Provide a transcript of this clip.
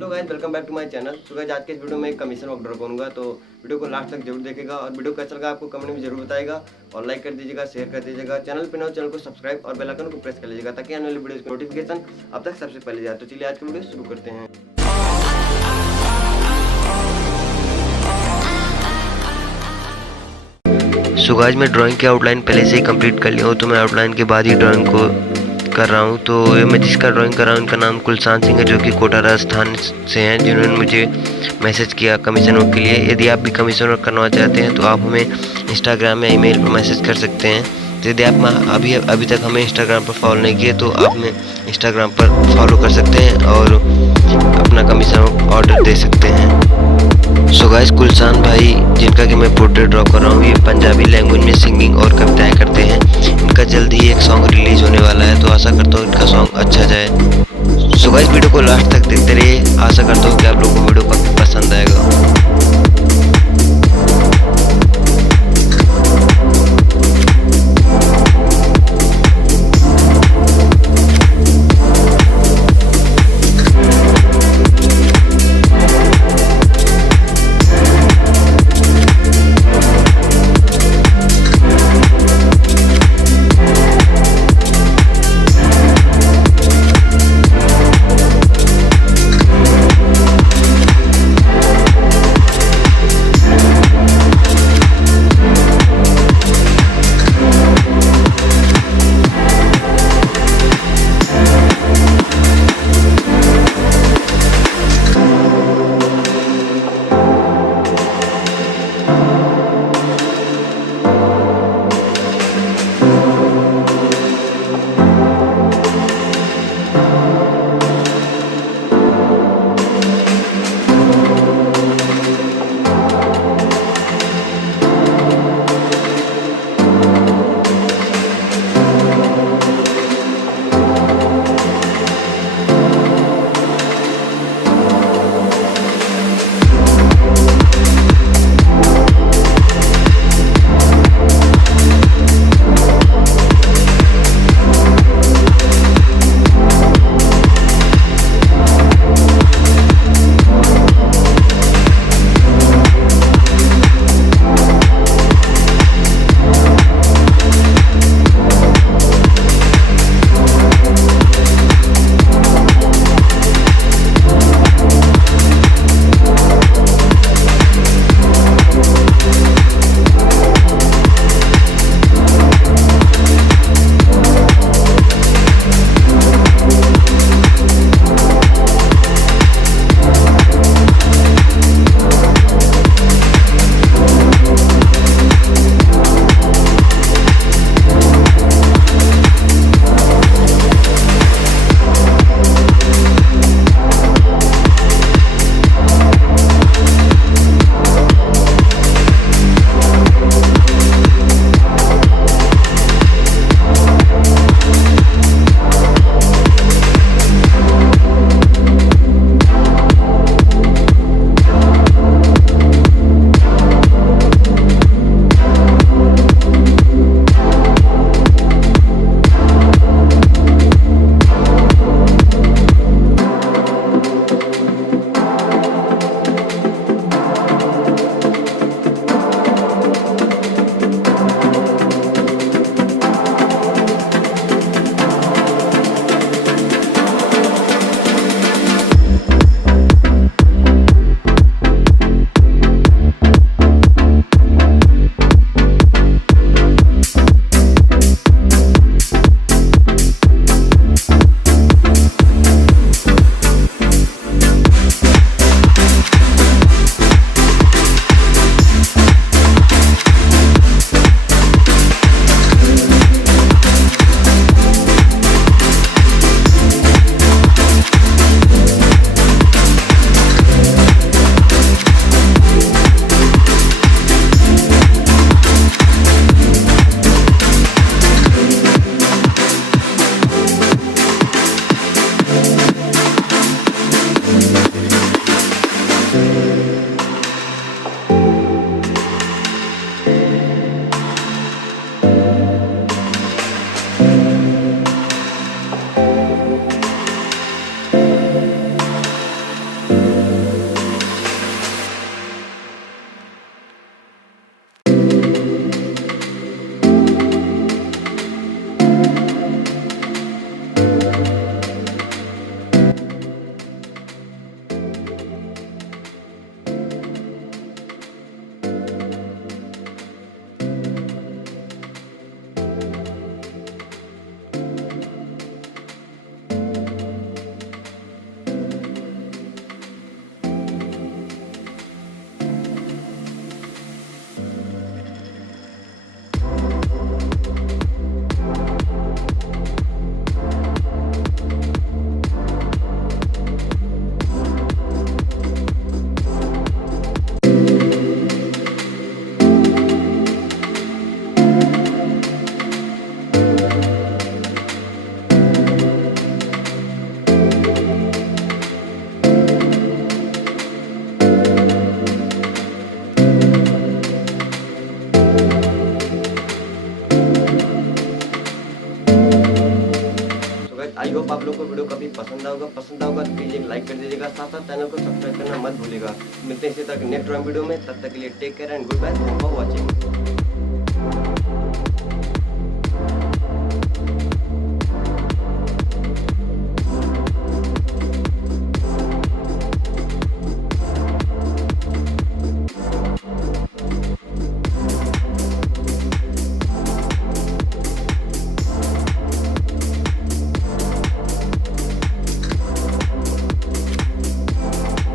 Hello guys, welcome back to my channel. तो guys आज के इस वीडियो में एक कमीशन वर्क ड्रॉ करूंगा, तो वीडियो को लास्ट तक जरूर देखेगा और वीडियो कैसा लगा आपको कमेंट में जरूर बताएगा और लाइक कर दीजिएगा, शेयर कर दीजिएगा। चैनल पे नए चैनल को सब्सक्राइब और बेल आइकन को प्रेस कर लीजिएगा ताकि आने वाली वीडियो की नोटिफिकेशन अब तक सबसे पहले जाए। तो चलिए आज की वीडियो शुरू करते हैं। सो गाइस मैं ड्राइंग की आउटलाइन पहले से ही कंप्लीट कर लिया हूँ, तो मैं आउटलाइन के बाद ही ड्राइंग को कर रहा हूँ। तो मैं जिसका ड्राइंग कर रहा हूँ उनका नाम कुलसान सिंह है, जो कि कोटा राजस्थान से हैं, जिन्होंने मुझे मैसेज किया कमीशन वर्क के लिए। यदि आप भी कमीशन वर्क करना चाहते हैं तो आप हमें इंस्टाग्राम या ईमेल पर मैसेज कर सकते हैं। तो यदि आप अभी तक हमें इंस्टाग्राम पर फॉलो नहीं किए तो आप हमें इंस्टाग्राम पर फॉलो कर सकते हैं और अपना कमीशन ऑर्डर दे सकते हैं। सो गाइस कुलसान भाई, जिनका कि मैं पोर्ट्रेट ड्रॉ कर रहा हूँ, ये पंजाबी लैंग्वेज में सिंगिंग और कविताएं करते हैं। इनका जल्दी ही एक सॉन्ग रिलीज होने वाला है, तो आशा करता हूँ इनका सॉन्ग अच्छा जाए। सो गाइस वीडियो को लास्ट तक देखते रहिए, आशा करता हूँ कि आप लोगों को वीडियो पसंद आएगा। आई होप आप लोग को वीडियो काफ़ी पसंद होगा तो प्लीज़ एक लाइक कर दीजिएगा, साथ साथ चैनल को सब्सक्राइब करना मत भूलिएगा। मिलते हैं इसी तरह नेक्स्ट ड्राइंग वीडियो में, तब तक के लिए take care and goodbye, thanks for watching.